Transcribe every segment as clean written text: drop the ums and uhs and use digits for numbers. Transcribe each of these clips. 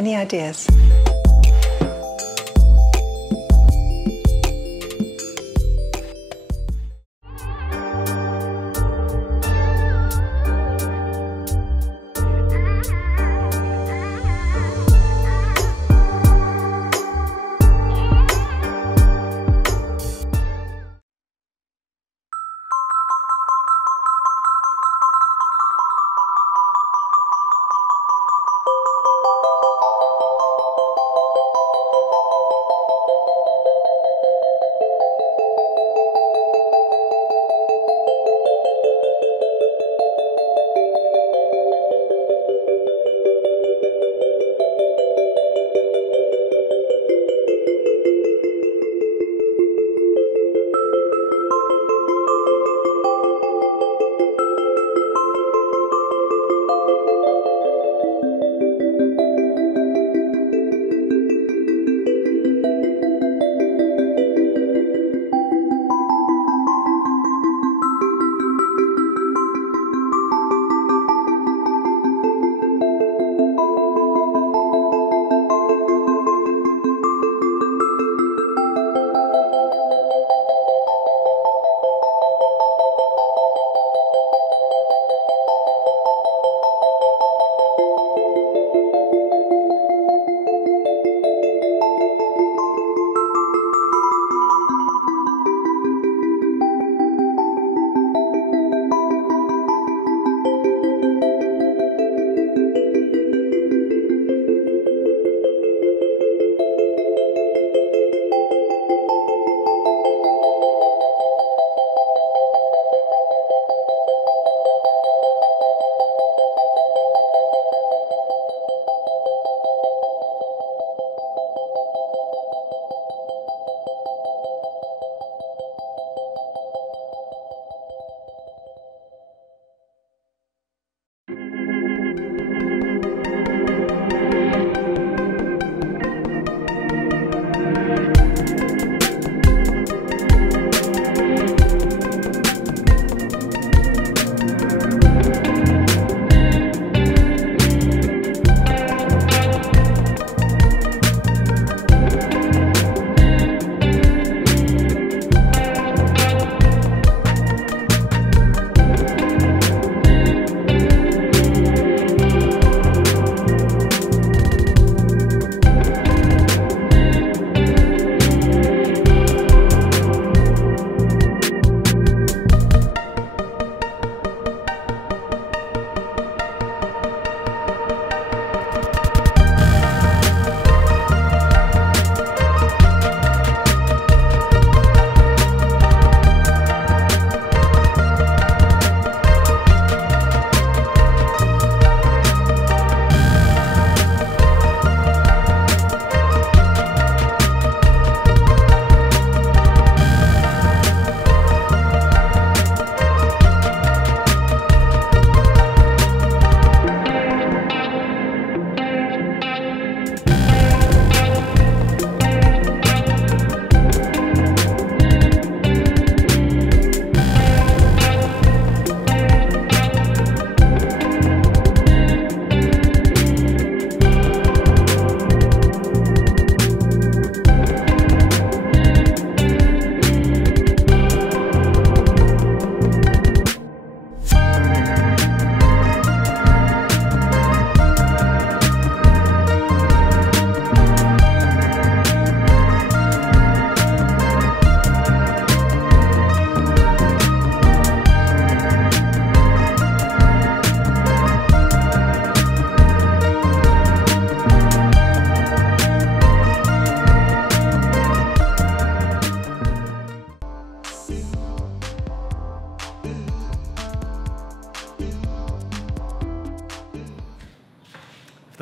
Any ideas?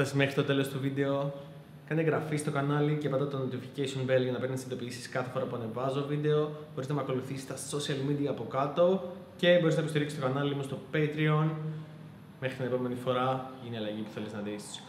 Φτάσεις μέχρι το τέλος του βίντεο, κάνε εγγραφή στο κανάλι και πατά το notification bell για να παίρνεις ειδοποιήσεις κάθε φορά που ανεβάζω βίντεο. Μπορείς να με ακολουθήσεις στα social media από κάτω και μπορείς να υποστηρίξεις το κανάλι μου στο Patreon. Μέχρι την επόμενη φορά, είναι η αλλαγή που θέλεις να δεις.